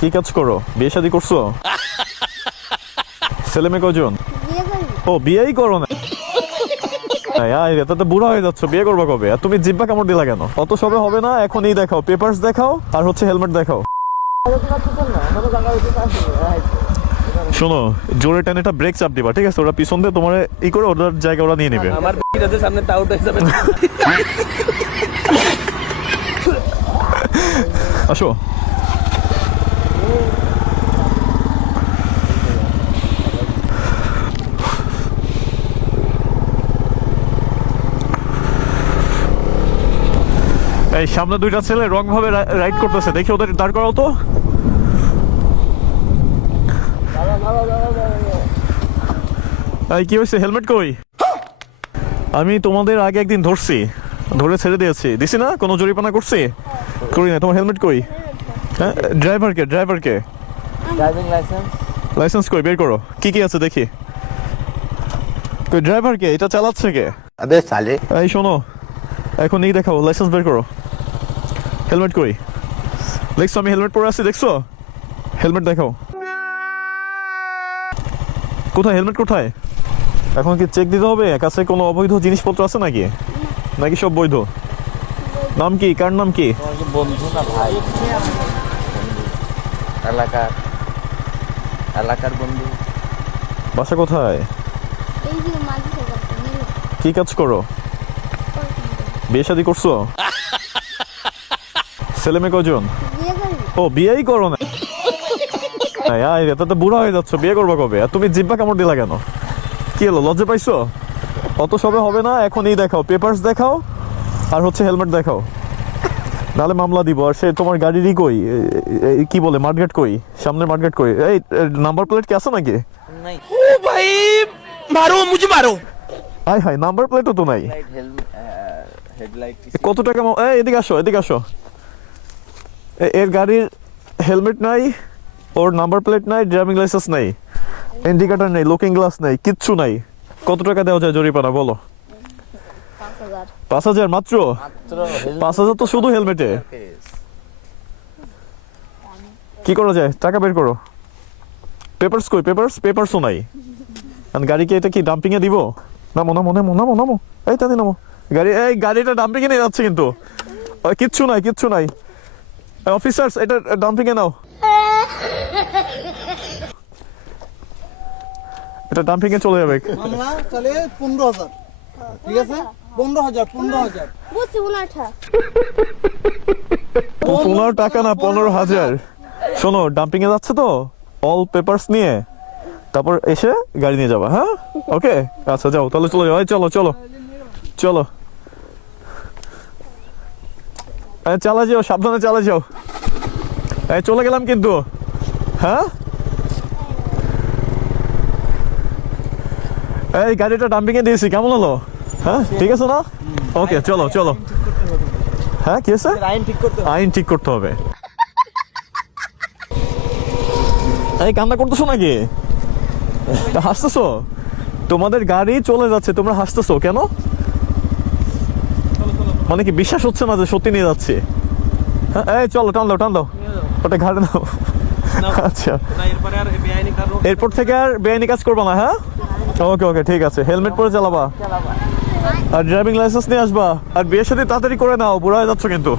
কি কাজ করো? বিয়ে শাদী করছ? ছেলে মেয়ে কজন ও বিয়েই করো না। তা বুড়া হয়ে যাচ্ছ বিয়ে করবা কবে? আর তুমি জিব্বা কামড় দিলা কেন? অত সবে হবে না এখনই দেখাও পেপারস দেখাও আর হচ্ছে হেলমেট দেখাও। শোনো জোরে টেনে একটা ব্রেক চাপ দিবা ঠিক আছে? ওরা পিছন দিয়ে তোমার ই করে ওদের জায়গা ওরা নিয়ে নেবে। আমার সামনে তাও যাবে। আসো। এই সামনে দুইটা ছেলে রংভাবে রাইড করতেছে। দেখি ওদের দাঁড় করাও তো। কি হয়েছে? হেলমেট কই? আমি তোমাদের আগে একদিন ধরছি। ধরে ছেড়ে দিয়েছি। দিছি না? কোনো জরিপানা করছি? করি না। তোমার হেলমেট কই? হ্যাঁ? ড্রাইভারকে ড্রাইভারকে। লাইসেন্স কই? বের করো। কি কি আছে দেখি। কই ড্রাইভারকে? এটা চালাচ্ছে কে? আবে সালে। এই শোনো। এখন এই দেখাও। লাইসেন্স বের করো। হেলমেট কই? দেখছ আমি হেলমেট পরে আছি দেখছ? হেলমেট দেখাও। কোথায় হেলমেট কোথায়? এখন কি চেক দিতে হবে? কাছে কোনো অবৈধ জিনিসপত্র আছে নাকি? নাকি সব বৈধ? নাম কি? কার নাম কি? বন্ধু না ভাই। এলাকার এলাকার বন্ধু। বাসা কোথায়? কি কাজ করো? বিয়ে শাদী করছ? ছেলে মেয়ে কজন? ও বিয়েই করো না। এটা তো বুড়া হয়ে যাচ্ছ বিয়ে করব কবে? আর তুমি জিব্বা কামড় দিলা কেন? কি হলো লজ্জা পাইছো? অত সবে হবে না এখনই দেখাও পেপার্স দেখাও আর হচ্ছে হেলমেট দেখাও। নাহলে মামলা দিব আর সে তোমার গাড়িরই কই? কি বলে মার্কেট কই? সামনে মার্কেট কই? এই নাম্বার প্লেট কি আছে নাকি? ও ভাই মারো মুঝে মারো। হাই হাই নাম্বার প্লেটও তো নাই। কত টাকা এই এদিকে আসো এদিকে আসো। এর গাড়ির হেলমেট নাই, ওর নাম্বার প্লেট নাই, ড্রাইভিং লাইসেন্স নাই ইন্ডিকেটর নেই লুকিং গ্লাস নেই, কিচ্ছু নাই। কত টাকা দেওয়া যায় জরিমানা, বলো? পাঁচ হাজার মাত্র? পাঁচ হাজার তো শুধু হেলমেটে। কি করা যায়? টাকা বের করো। পেপারস কই? পেপারস পেপারসও নাই। আর গাড়িকে এটা কি ডাম্পিং এ দিব? নামো নামো নামো নামো নামো। এই তাতে নামো। গাড়ি, এই গাড়িটা ডাম্পিং এ নিয়ে যাচ্ছে কিন্তু। কিচ্ছু নাই কিচ্ছু নাই। অফিসার্স এটা ডাম্পিং এ নাও। এটা ডাম্পিং এ চলে যাবে। মামলা চলে পনেরো হাজার। ঠিক আছে? পনেরো হাজার পনেরো হাজার। বুঝছি উনাঠা পনেরো টাকা না পনেরো হাজার। শোনো ডাম্পিং এ যাচ্ছে তো? অল পেপারস নিয়ে। তারপর এসে গাড়ি নিয়ে যাবা হ্যাঁ? ওকে আচ্ছা যাও তাহলে চলে যাও। চলো চলো চলো এই, চালা যাও সাবধানে চালা যাও। এই চলে গেলাম কিন্তু। হ্যাঁ? এই গাড়িটা ডাম্পিং এ দিয়েছি কেমন হলো? হ্যাঁ ঠিক আছে না? ওকে চলো চলো। হ্যাঁ কি আছে আইন ঠিক করতে আইন ঠিক করতে হবে। এই কান্না করতেছো নাকি? হাসতেছো? তোমাদের গাড়ি চলে যাচ্ছে তোমরা হাসতেছো কেন? মানে কি বিশ্বাস হচ্ছে না যে সত্যি নিয়ে যাচ্ছে? হ্যাঁ এই চলো টান দাও টান দাও। ওটা ঘাটে দাও আচ্ছা। এরপর থেকে আর বেআইনি কাজ করব না হ্যাঁ? ওকে ওকে ঠিক আছে। হেলমেট পরে চালাবা। আর ড্রাইভিং লাইসেন্স নিয়ে আসবা। আর বিয়ের সাথে তাড়াতাড়ি করে নাও বুড়া হয়ে যাচ্ছ কিন্তু।